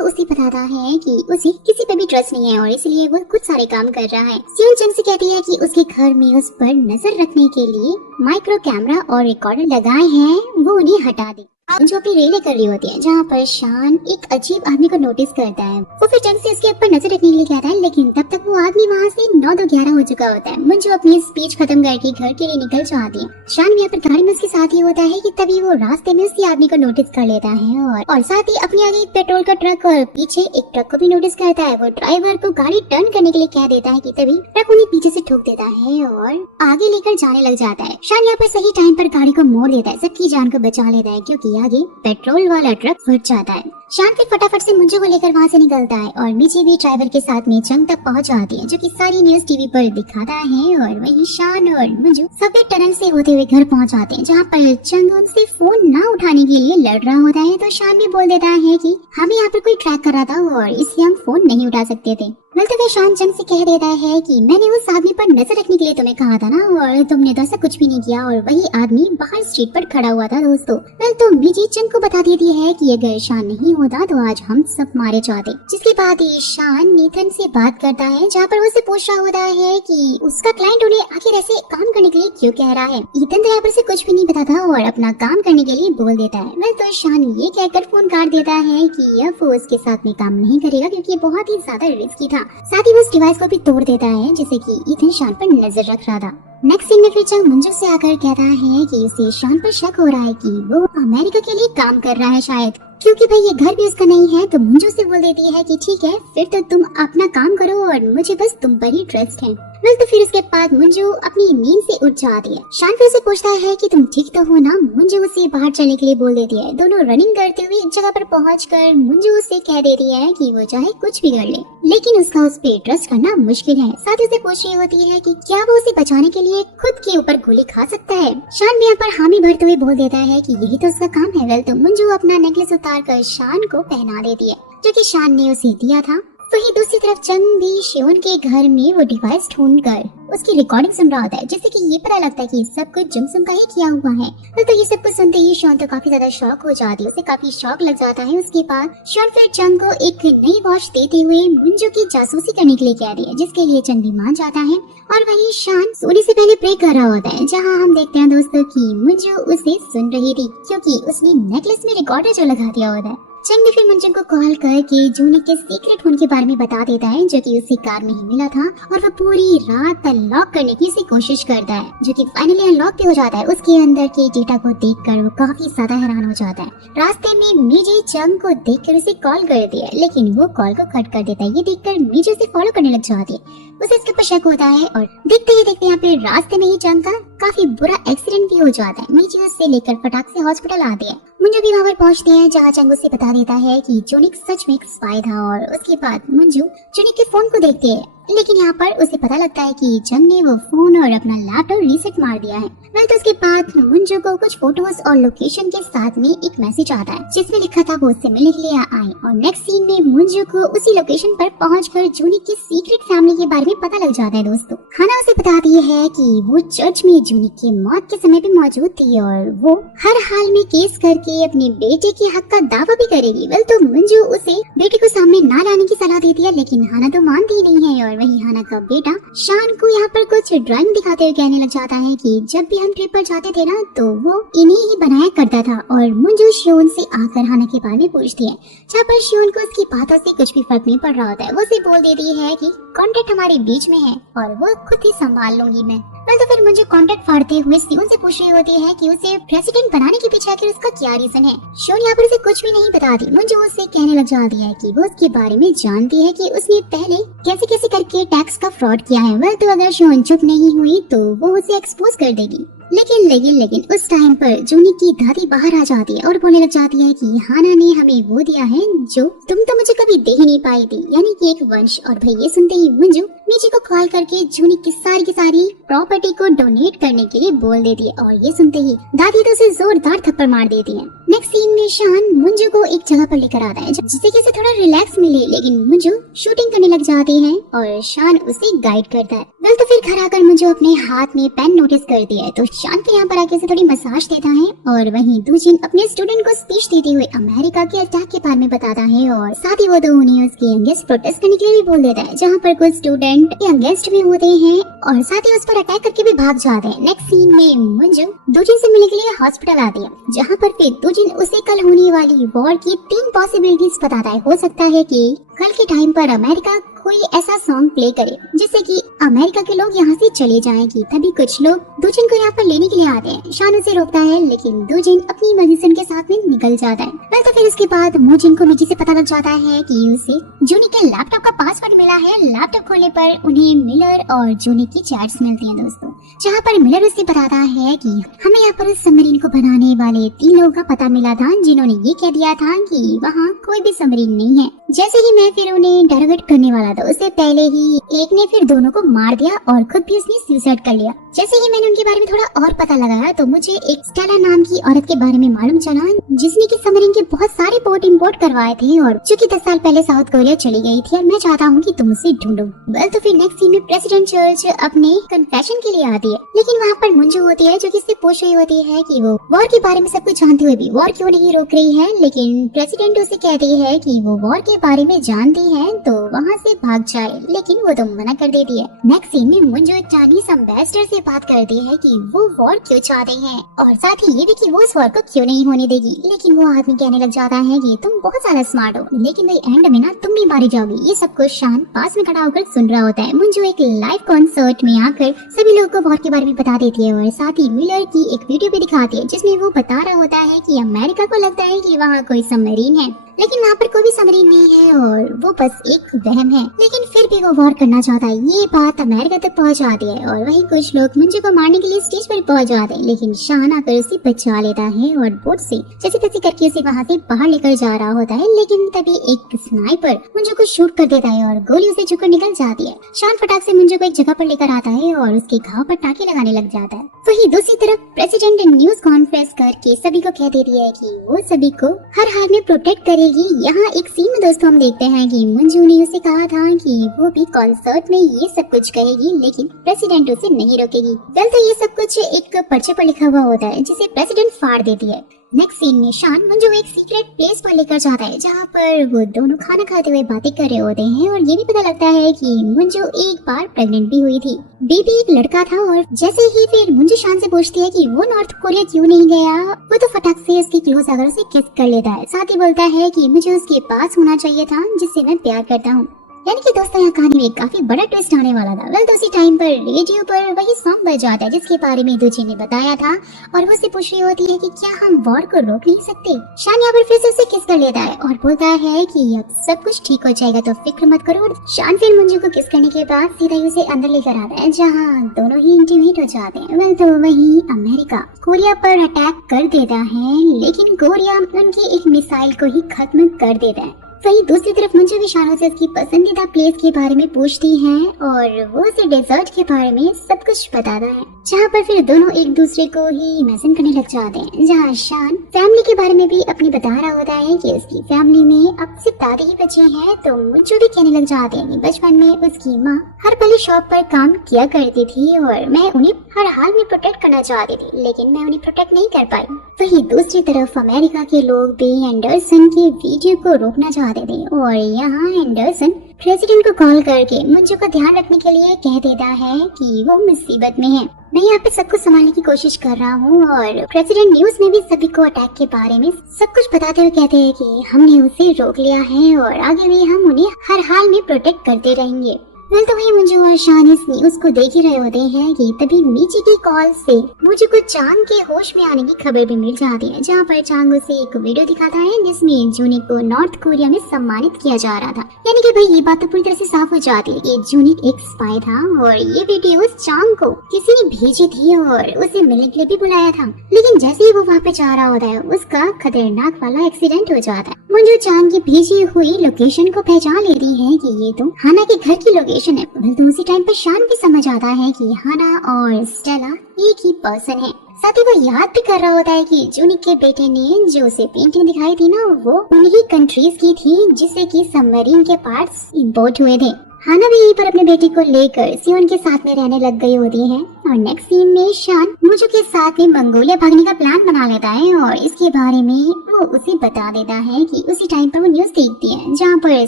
उसे बताता है कि उसे किसी पे भी ट्रस्ट नहीं है और इसलिए वो कुछ सारे काम कर रहा है। सियोन चंग से कहती है कि उसके घर में उस पर नजर रखने के लिए माइक्रो कैमरा और रिकॉर्डर लगाए हैं, वो उन्हें हटा दे। जो अपनी रेले कर रही होती है, जहाँ पर शान एक अजीब आदमी को नोटिस करता है। वो फिर चंग से उसके ऊपर नजर रखने के लिए कहता है, लेकिन तब तक वो आदमी वहाँ से 9-11 हो चुका होता है। मंजू अपनी स्पीच खत्म करके घर के लिए निकल जाती है। शान यहाँ पर गाड़ी में उसके साथ ही होता है कि तभी वो रास्ते में उसी आदमी को नोटिस कर लेता है और साथ ही अपने आगे एक पेट्रोल का ट्रक और पीछे एक ट्रक को भी नोटिस करता है। वो ड्राइवर को गाड़ी टर्न करने के लिए कह देता है कि तभी ट्रक उन्हें पीछे से ठोक देता है और आगे लेकर जाने लग जाता है। शान यहाँ पर सही टाइम पर गाड़ी को मोड़ लेता है, सबकी जान को बचा लेता है, क्योंकि आगे पेट्रोल वाला ट्रक फट जाता है। शान फिर फटाफट से मंजू को लेकर वहाँ से निकलता है और नीचे भी ड्राइवर के साथ में चंग तक पहुँच जाती है, जो कि सारी न्यूज़ टीवी पर दिखाता है। और वहीं शान और मंजू सफेद टनल से होते हुए घर पहुँच जाते हैं, जहाँ पर चंग उनसे फोन ना उठाने के लिए लड़ रहा होता है। तो शान भी बोल देता है कि हमें यहाँ पर कोई ट्रैक कर रहा था और इसलिए हम फोन नहीं उठा सकते थे। तो फिर शान चंग से कह देता है कि मैंने उस आदमी पर नजर रखने के लिए तुम्हें कहा था ना, और तुमने तो ऐसा कुछ भी नहीं किया और वही आदमी बाहर स्ट्रीट पर खड़ा हुआ था दोस्तों। तो मिजी चंग को बता देती है कि अगर शान नहीं होता तो आज हम सब मारे जाते। जिसके बाद ही शान नीथन से बात करता है, जहाँ पर वो उसे पूछ रहा होता है कि उसका क्लाइंट उन्हें आखिर ऐसे काम करने के लिए क्यों कह रहा है। ईथन तो यहाँ पर से कुछ भी नहीं बताता और अपना काम करने के लिए बोल देता है। तो शान ये कहकर फोन काट देता है कि अब वो उसके साथ में काम नहीं करेगा, क्योंकि बहुत ही ज्यादा रिस्की था। साथ ही वो उस डिवाइस को भी तोड़ देता है जिसे कि ईथन शान पर नजर रख रहा था। नेक्स्ट सीन में फिर चंग मंजू से आकर कहता है कि उसे शान पर शक हो रहा है कि वो अमेरिका के लिए काम कर रहा है शायद, क्योंकि भाई ये घर भी उसका नहीं है। तो मंजू से बोल देती है कि ठीक है फिर तो तुम अपना काम करो और मुझे बस तुम पर ही ट्रस्ट है। वेल तो फिर उसके बाद मंजू अपनी नींद से उठ जाती है। शान फिर से पूछता है कि तुम ठीक तो हो ना। मंजू उसे बाहर चलने के लिए बोल देती है। दोनों रनिंग करते हुए एक जगह पर पहुंचकर मंजू उसे कह देती है कि वो चाहे कुछ भी कर ले, लेकिन उसका उस पे ट्रस्ट करना मुश्किल है। साथ ही उसे पूछ रही होती है कि क्या वो उसे बचाने के लिए खुद के ऊपर गोली खा सकता है। शान भी यहाँ पर हामी भरते हुए बोल देता है कि यही तो उसका काम है। वेल तो मंजू अपना नेकलेस उतार कर शान को पहना देती है, जो कि शान ने उसे दिया था। वहीं दूसरी तरफ चंग भी शियोन के घर में वो डिवाइस ढूंढकर उसकी रिकॉर्डिंग सुन रहा होता है, जिससे कि ये पता लगता है कि सब कुछ जुमसुम का ही किया हुआ है। तो ये सब कुछ सुनते ही शियोन तो काफी ज्यादा शॉक हो जाती है, उसे काफी शॉक लग जाता है। उसके बाद शियोन फिर चंग को एक नई वॉच देते हुए मंजू की जासूसी करने के लिए कह दिया, जिसके लिए चंग भी मान जाता है। और वहीं शान सोने से पहले प्रे कर रहा होता है, जहाँ हम देखते हैं दोस्तों की मंजू उसे सुन रही थी, क्योंकि उसने नेकलेस में रिकॉर्डर जो लगा दिया होता है। चंग ने फिर मंजू को कॉल करके जूनी के सीक्रेट फोन के बारे में बता देता है, जो कि उसे कार में ही मिला था, और वो पूरी रात अनलॉक करने की कोशिश करता है, जो कि फाइनली अनलॉक भी हो जाता है। उसके अंदर के डेटा को देखकर वो काफी ज्यादा हैरान हो जाता है। रास्ते में मीजी चंग को देखकर उसे कॉल करती है, लेकिन वो कॉल को कट कर देता है। ये देखकर मीजी उसे फॉलो करने लग जाती है। उसे इसके ऊपर शक होता है और देखते ही देखते यहाँ पे रास्ते में ही चंग का काफी बुरा एक्सीडेंट भी हो जाता है। मीजी उसे लेकर फटाक से हॉस्पिटल आती है। मंजू भी वहाँ पर पहुँचती है, जहाँ चंग उसे बता देता है कि जोनिक सच में एक स्पाई था। और उसके बाद मंजू जोनिक के फोन को देखती है, लेकिन यहाँ पर उसे पता लगता है कि चंग ने वो फोन और अपना लैपटॉप रीसेट मार दिया है। वेल तो उसके बाद मंजू को कुछ फोटोज और लोकेशन के साथ में एक मैसेज आता है, जिसमें लिखा था वो उससे मिलने के लिए आए। और नेक्स्ट सीन में मंजू को उसी लोकेशन पर पहुंचकर जोनिक की सीक्रेट फैमिली के बारे में पता लग जाता है। दोस्तों खाना उसे बताती है कि वो चर्च में जोनिक की मौत के समय पे मौजूद थी और वो हर हाल में केस करके अपने बेटे के हक का दावा भी करेगी। वेल तो मंजू उसे बेटे को सामने ना लाने की सलाह देती है, लेकिन हाना तो मानती ही नहीं है। और वही हाना का बेटा शान को यहाँ पर कुछ ड्राइंग दिखाते हुए कहने लग जाता है कि जब भी हम ट्रिप पर जाते थे ना, तो वो इन्हीं ही बनाया करता था। और मंजू शियोन से आकर हाना के बारे में पूछती है, जहाँ पर शियोन को उसकी बातों से कुछ भी फर्क नहीं पड़ रहा होता है। वो उसे बोल देती है कि कॉन्ट्रैक्ट हमारे बीच में है और वो खुद ही संभाल लूंगी मैं। तो फिर मुझे कॉन्ट्रैक्ट फाड़ते हुए शियोन से पूछ रही होती है कि उसे प्रेसिडेंट बनाने के पीछे आखिर उसका क्या रीजन है। शियोन यहाँ पर उसे कुछ भी नहीं बताती। मुझे उससे कहने लग जाती है कि वो उसके बारे में जानती है कि उसने पहले कैसे कैसे करके टैक्स का फ्रॉड किया है। वेल तो अगर शियोन चुप नहीं हुई तो वो उसे एक्सपोज कर देगी। लेकिन उस टाइम पर जोनिक की दादी बाहर आ जाती है और बोलने लग जाती है कि हाना ने हमें वो दिया है जो तुम तो मुझे कभी दे ही नहीं पाई थी, यानी कि एक वंश। और भाई ये सुनते ही मंजू मीजी को कॉल करके जोनिक की सारी प्रॉपर्टी को डोनेट करने के लिए बोल देती है। और ये सुनते ही दादी तो उसे जोरदार थप्पड़ मार देती है। नेक्स्ट सीन में शान मंजू को एक जगह पर लेकर आता है, जिससे कि उसे थोड़ा रिलैक्स मिले, लेकिन मंजू शूटिंग करने लग जाती है और शान उसे गाइड करता है। वेल तो फिर घर आकर मंजू अपने हाथ में पेन नोटिस करती है, तो शान के यहाँ पर आके उसे थोड़ी मसाज देता है। और वहीं दूजिन अपने स्टूडेंट को स्पीच देते हुए अमेरिका के अटैक के बारे में बताता है, और साथ ही वो तो उन्हें उसके अगेंस्ट प्रोटेस्ट करने के लिए भी बोल देता है, जहाँ पर कुछ स्टूडेंट अगेंस्ट भी होते हैं और साथ ही उस पर अटैक करके भी भाग जाते हैं। नेक्स्ट सीन में मंजू दूजिन से मिलने के लिए हॉस्पिटल आती है, जहाँ पर फिर दूजिन उसे कल होने वाली वॉर की 3 पॉसिबिलिटीज बताता है। हो सकता है कि कल के टाइम पर अमेरिका कोई ऐसा सॉन्ग प्ले करे जिससे कि अमेरिका के लोग यहाँ से चले जाएंगे। तभी कुछ लोग दूजिन को यहाँ पर लेने के लिए आते हैं। शान उसे रोकता है, लेकिन दूजिन अपनी मर्जी से उनके साथ में निकल जाता है। वेल तो फिर उसके बाद मोजिन को मीजी से पता लग जाता है कि उसे जूनी के लैपटॉप का पासवर्ड मिला है। लैपटॉप खोलने पर उन्हें मिलर और जूनी की चैट्स मिलती हैं दोस्तों, जहाँ पर मिलर उसे बताता है कि हमें यहाँ पर उस सबमरीन को बनाने वाले 3 लोगों का पता मिला था, जिन्होंने ये कह दिया था कि वहाँ कोई भी सबमरीन नहीं है। जैसे ही मैं फिर उन्हें इंटरोगेट करने वाला था, उससे पहले ही एक ने फिर दोनों को मार दिया और खुद भी उसने सुसाइड कर लिया। जैसे ही मैंने उनके बारे में थोड़ा और पता लगाया तो मुझे एक स्टेला नाम की औरत के बारे में मालूम चला, जिसने कि सबमरीन के बहुत सारे पोर्ट इंपोर्ट करवाए थे और जो कि 10 साल पहले साउथ कोरिया चली गई थी, और मैं चाहता हूँ कि तुम उसे ढूंढो। वेल तो फिर नेक्स्ट सीन में प्रेसिडेंट चर्च अपने कन्फेशन के लिए आती है, लेकिन वहाँ पर मंजू होती है जो कि इससे पूछ रही होती है कि वो वॉर के बारे में सब कुछ जानते हुए भी वॉर क्यों नहीं रोक रही है। लेकिन प्रेसिडेंट उसे कहती है कि वो वॉर के बारे में जानती है तो वहाँ से भाग जाए, लेकिन वो तो मना कर देती है। नेक्स्ट सीन में मंजू चाइनीज एम्बेसडर से बात करती है कि वो वॉर क्यों चाहते हैं और साथ ही ये भी कि वो इस वॉर को क्यों नहीं होने देगी। लेकिन वो आदमी कहने लग जाता है कि तुम बहुत ज्यादा स्मार्ट हो, लेकिन भाई एंड में ना तुम भी मारी जाओगी। ये सब कुछ शान पास में खड़ा होकर सुन रहा होता है। मंजू एक लाइव कॉन्सर्ट में आकर सभी लोगों को वॉर के बारे में बता देती है और साथ ही मिलर की एक वीडियो भी दिखाती है जिसमें वो बता रहा होता है कि अमेरिका को लगता है कि वहाँ कोई सबमरीन है, लेकिन वहाँ पर कोई भी सबमरीन नहीं है और वो बस एक वहम है। लेकिन फिर भी वो वॉर करना चाहता है। ये बात अमेरिका तक पहुँच जाती है और वहीं कुछ लोग मंजू को मारने के लिए स्टेज पर पहुँच जाते हैं, लेकिन शान आकर उसे बचा लेता है और बोट से जैसे तैसे करके उसे वहाँ से बाहर लेकर जा रहा होता है। लेकिन तभी एक स्नाइपर मंजू को शूट कर देता है और गोली उसे चुकर निकल जाती है। शान फटाक से मंजू को एक जगह पर लेकर आता है और उसके घाव पर टाँके लगाने लग जाता है। वहीं दूसरी तरफ प्रेसिडेंट न्यूज कॉन्फ्रेंस करके सभी को कह देती है कि वो सभी को हर हाल में प्रोटेक्ट करेगी। यहाँ एक सीन में दोस्तों हम देखते हैं कि मंजू ने उसे कहा था कि वो भी कॉन्सर्ट में ये सब कुछ कहेगी, लेकिन प्रेसिडेंट उसे नहीं रोकेगी। वेल तो ये सब कुछ एक पर्चे पर लिखा हुआ होता है जिसे प्रेसिडेंट फाड़ देती है। नेक्स्ट सीन में शान मंजू एक सीक्रेट प्लेस पर लेकर जाता है जहाँ पर वो दोनों खाना खाते हुए बातें कर रहे होते हैं और ये भी पता लगता है कि मंजू एक बार प्रेग्नेंट भी हुई थी। बेबी एक लड़का था और जैसे ही फिर मंजू शान से पूछती है कि वो नॉर्थ कोरिया क्यों नहीं गया, वो तो फटाक से उसके क्लोज आकर उसे किस कर लेता है। साथ ही बोलता है कि मुझे उसके पास होना चाहिए था जिससे मैं प्यार करता हूँ। यानी कि दोस्तों यहाँ कहानी में काफी बड़ा ट्विस्ट आने वाला था। वेल तो उसी टाइम पर रेडियो पर वही सॉन्ग बज जाता है जिसके बारे में दूजी ने बताया था और वो उससे पूछ रही होती है कि क्या हम वॉर को रोक नहीं सकते। शान यहाँ पर फिर से उसे किस कर लेता है और बोलता है कि अब सब कुछ ठीक हो जाएगा तो फिक्र मत करो। और शान फिर मंजू को किस करने के बाद सीधा ही उसे अंदर लेकर आता है जहाँ दोनों ही इंटीमेट हो जाते हैं। वेल तो वही अमेरिका कोरिया पर अटैक कर देता है, लेकिन कोरिया उनकी एक मिसाइल को ही खत्म कर देता है। वहीं दूसरी तरफ मंजू भी शान से उसकी पसंदीदा प्लेस के बारे में पूछती है और वो उसे डेजर्ट के बारे में सब कुछ बताता है, जहाँ पर फिर दोनों एक दूसरे को ही इमेजिन करने लग जाते हैं। जहाँ शान फैमिली के बारे में भी अपनी बता रहा होता है कि उसकी फैमिली में अब सिर्फ दादी ही बचे हैं, तो मंजू भी कहने लग जाते हैं कि बचपन में उसकी माँ हर पल शॉप पर काम किया करती थी और मैं उन्हें हर हाल में प्रोटेक्ट करना चाहती थी, लेकिन मैं उन्हें प्रोटेक्ट नहीं कर पाई। वहीं दूसरी तरफ अमेरिका के लोग भी एंडरसन के वीडियो को रोकना चाहते थे और यहाँ एंडरसन प्रेसिडेंट को कॉल करके मंजू को ध्यान रखने के लिए कह देता है कि वो मुसीबत में है। मैं यहाँ पे सब कुछ संभालने की कोशिश कर रहा हूँ और प्रेसिडेंट न्यूज में भी सभी को अटैक के बारे में सब कुछ बताते हुए कहते हैं कि हमने उसे रोक लिया है और आगे भी हम उन्हें हर हाल में प्रोटेक्ट करते रहेंगे। वेल तो वही मंजू और शान इस न्यूज को देख ही रहे होते हैं कि तभी नीचे की कॉल से मुझे को चांग के होश में आने की खबर भी मिल जाती है, जहाँ पर चांग उसे एक वीडियो दिखाता है जिसमें जूनिक को नॉर्थ कोरिया में सम्मानित किया जा रहा था। यानी कि भाई ये बात तो पूरी तरह से साफ हो जाती है कि जूनिक एक स्पाई था और ये वीडियो चांग को किसी ने भेजी थी और उसे मिलने के लिए भी बुलाया था। लेकिन जैसे ही वो वहाँ पे जा रहा होता है उसका खतरनाक वाला एक्सीडेंट हो जाता है। मंजू चांग की भेजी हुई लोकेशन को पहचान लेती है कि ये तो हाना के घर की लोकेशन है। तो उसी टाइम पर शान भी समझ आता है कि हाना और स्टेला एक ही पर्सन है। साथ ही वो याद भी कर रहा होता है कि जूनिक के बेटे ने जो उसे पेंटिंग दिखाई थी ना, वो उन्हीं कंट्रीज की थी जिससे कि सबमरीन के पार्ट्स इंपोर्ट हुए थे। हाना भी यहीं पर अपने बेटे को लेकर सियोन के साथ में रहने लग गई होती है और नेक्स्ट सीन में शान मुझे के साथ में मंगोलिया भागने का प्लान बना लेता है और इसके बारे में वो उसे बता देता है कि उसी टाइम पर वो न्यूज देखती है जहाँ पर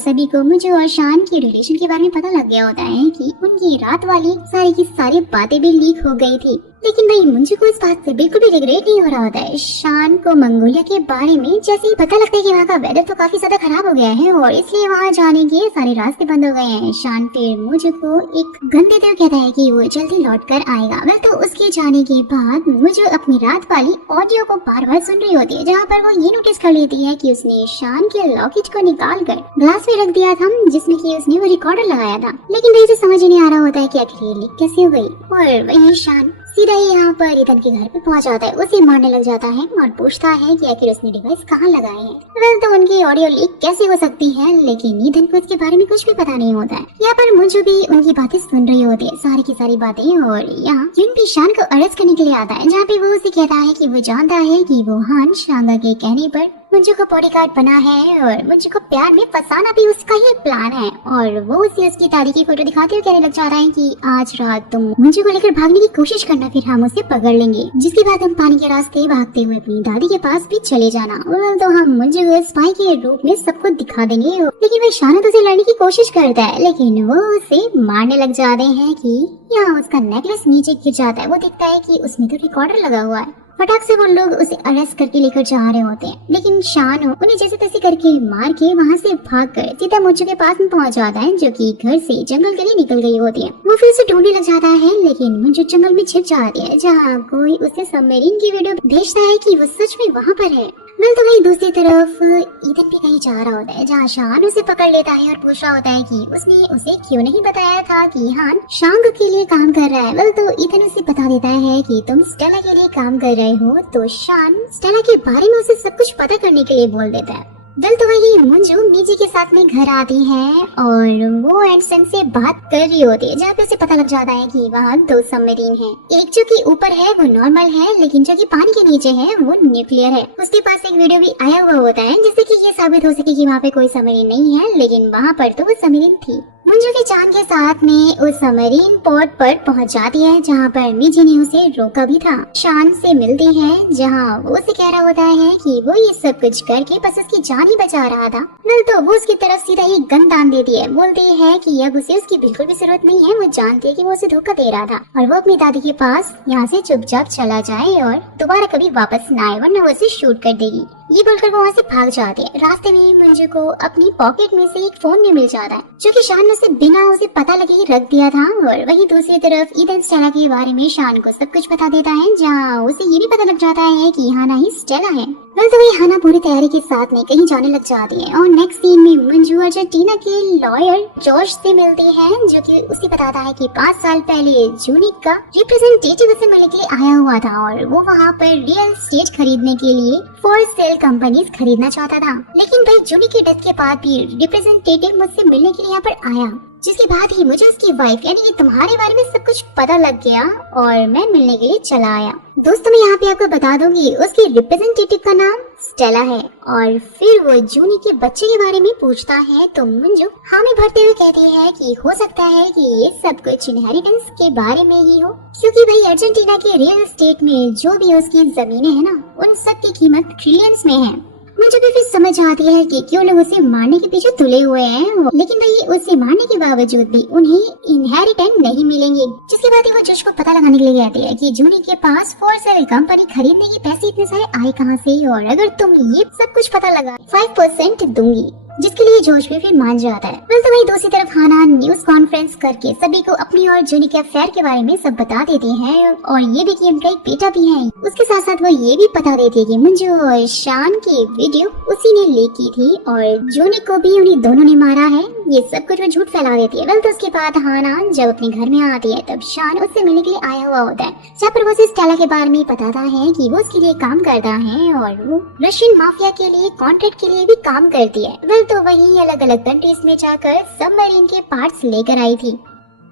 सभी को मुझे और शान के रिलेशन के बारे में पता लग गया होता है कि उनकी रात वाली सारी की सारी बातें भी लीक हो गई थी। लेकिन भाई मुझे को इस बात से बिल्कुल भी रिग्रेट नहीं हो रहा होता है। शान को मंगोलिया के बारे में जैसे ही पता लगता है कि वहाँ का वेदर तो काफी ज्यादा खराब हो गया है और इसलिए वहाँ जाने के सारे रास्ते बंद हो गए हैं। शान फिर मुझे को एक गन देते हुए कहता है कि वो जल्दी लौट कर आएगा। वह तो उसके जाने के बाद मुझे अपनी रात वाली ऑडियो को बार बार सुन रही होती है, जहाँ पर वो ये नोटिस कर लेती है कि उसने शान के लॉकेट को निकाल कर ग्लास में रख दिया था जिसमें कि उसने वो रिकॉर्डर लगाया था। लेकिन भाई इसे समझ नहीं आ रहा होता है कि आखिर ये लीक कैसे हो गई और वही शान सीधा ही यहाँ पर ईथन के घर पे पहुंच जाता है, उसे मारने लग जाता है और पूछता है कि आखिर उसने डिवाइस कहाँ लगाए हैं। वेल तो उनकी ऑडियो लीक कैसे हो सकती है, लेकिन ईथन को इसके बारे में कुछ भी पता नहीं होता है। यहाँ पर मुझे भी उनकी बातें सुन रही होती है, सारी की सारी बातें, और यहाँ यून भी शान को अरेस्ट करने के लिए आता है, जहाँ पे वो उसे कहता है कि वो जानता है कि वो हान शांगा के कहने पर मंजू का बॉडीगार्ड बना है और मंजू को प्यार में फंसाना भी उसका ही प्लान है। और वो उसे उसकी दादी की फोटो दिखाते हुए कहने लग जा रहा है कि आज रात तुम मंजू को लेकर भागने की कोशिश करना, फिर हम उसे पकड़ लेंगे, जिसके बाद हम पानी के रास्ते भागते हुए अपनी दादी के पास भी चले जाना। तो हम मंजू को स्पाई के रूप में सबको दिखा देंगे। लेकिन वह शानत उसे लड़ने की कोशिश करता है, लेकिन वो उसे मारने लग जाते हैं कि यहाँ उसका नेकलेस नीचे गिर जाता है। वो देखता है कि उसमें तो रिकॉर्डर लगा हुआ है। फटाक से वो लोग उसे अरेस्ट करके लेकर जा रहे होते हैं, लेकिन शान उन्हें जैसे तैसे करके मार के वहाँ से भागकर सीधा मंजू के पास में पहुँच जाता है, जो कि घर से जंगल के लिए निकल गई होती है। वो फिर उसे ढूंढने लग जाता है, लेकिन मंजू जंगल में छिप जाती है, जहाँ कोई उसे सबमरीन की वीडियो भेजता है कि वो सच में वहाँ पर है। तो वही दूसरी तरफ ईथन भी कहीं जा रहा होता है, जहाँ शान उसे पकड़ लेता है और पूछ रहा होता है कि उसने उसे क्यों नहीं बताया था कि हान शांग के लिए काम कर रहा है। तो ईथन उसे बता देता है कि तुम स्टेला के लिए काम कर रहे हो। तो शान स्टेला के बारे में उसे सब कुछ पता करने के लिए बोल देता है। तो वही मंजू मीजी के साथ में घर आती है और वो एंडसन से बात कर रही होती है, जहाँ पे उसे पता लग जाता है कि वहाँ 2 सबमरीन हैं। एक जो कि ऊपर है वो नॉर्मल है, लेकिन जो कि पानी के नीचे है वो न्यूक्लियर है। उसके पास एक वीडियो भी आया हुआ होता है, जिससे कि ये साबित हो सके कि वहाँ पे कोई सबमरीन नहीं है, लेकिन वहाँ पर तो वो सबमरीन थी। मंजू की जान के साथ में उस सबमरीन पोर्ट पर पहुंच जाती है, जहां पर मीजी ने उसे रोका भी था। शान से मिलती है, जहां वो उसे कह रहा होता है कि वो ये सब कुछ करके बस उसकी जान ही बचा रहा था। तो वो उसकी तरफ सीधा ही गन तान देती है, बोलती है कि अब उसे उसकी बिल्कुल भी जरूरत नहीं है। वो जानती है कि वो उसे धोखा दे रहा था और वो अपनी दादी के पास यहाँ से चुपचाप चला जाए और दोबारा कभी वापस न आए, वरना वो उसे शूट कर देगी। ये बोलकर वो वहाँ से भाग जाते हैं। रास्ते में मंजू को अपनी पॉकेट में से एक फोन भी मिल जाता है, जो कि शान ने उसे बिना उसे पता लगे ही रख दिया था। और वहीं दूसरी तरफ ईथन स्टेला के बारे में शान को सब कुछ बता देता है, जहाँ उसे ये भी पता लग जाता है कि हाना ही स्टेला है। तो वही हाना पूरी तैयारी के साथ में कहीं जाने लग जाती है और नेक्स्ट सीन में मंजू अर्जेंटीना के लॉयर जॉर्ज से मिलते हैं, जो कि उसे बताता है कि 5 साल पहले जूनिक का रिप्रेजेंटेटिव उसे मिलने के लिए आया हुआ था और वो वहाँ पर रियल एस्टेट खरीदने के लिए फॉर सेल कंपनीज खरीदना चाहता था। लेकिन भाई जूनिक के डेथ के बाद भी रिप्रेजेंटेटिव मुझसे मिलने के लिए यहाँ पर आया, जिसके बाद ही मुझे उसकी वाइफ यानी कि तुम्हारे बारे में सब कुछ पता लग गया और मैं मिलने के लिए चला आया। दोस्तों मैं यहाँ पे आपको बता दूंगी उसके रिप्रेजेंटेटिव का नाम स्टेला है। और फिर वो जूनी के बच्चे के बारे में पूछता है, तो मंजू हामी भरते हुए कहती है कि हो सकता है कि ये सब कुछ इनहेरिटेंस के बारे में ही हो, क्योंकि भाई अर्जेंटीना के रियल एस्टेट में जो भी उसकी जमीनें है ना, उन सब की कीमत ट्रिलियंस में है। मुझे भी फिर समझ आती है कि क्यों लोग उसे मारने के पीछे तुले हुए हैं, लेकिन भाई उसे मारने के बावजूद भी उन्हें इनहेरिटेंस नहीं मिलेंगे। जिसके बाद ही वो जज को पता लगाने के लिए कहती है कि जूनी के पास फॉर सेल कंपनी खरीदने के पैसे इतने सारे आए कहाँ से, और अगर तुम ये सब कुछ पता लगा 5% दूंगी, जिसके लिए जॉर्ज भी फिर मान जाता है। तो वही दूसरी तरफ हाना न्यूज कॉन्फ्रेंस करके सभी को अपनी और जूनी के अफेयर के बारे में सब बता देती है, और ये भी कि उनका एक बेटा भी है। उसके साथ साथ वो ये भी बता देती है कि मंजू और शान की वीडियो उसी ने लीक की थी और जूनी को भी उन्हीं दोनों ने मारा है। ये सब कुछ वो झूठ फैला देती है। तो उसके बाद हाना जब अपने घर में आती है, तब शान उससे मिलने के लिए आया हुआ होता है, जहाँ पर वो उसे स्टेला के बारे में बताता है कि वो उसके लिए काम करता है और वो रशियन माफिया के लिए कॉन्ट्रैक्ट के लिए भी काम करती है। तो वही अलग अलग कंट्रीज में जाकर सबमरीन के पार्ट्स लेकर आई थी।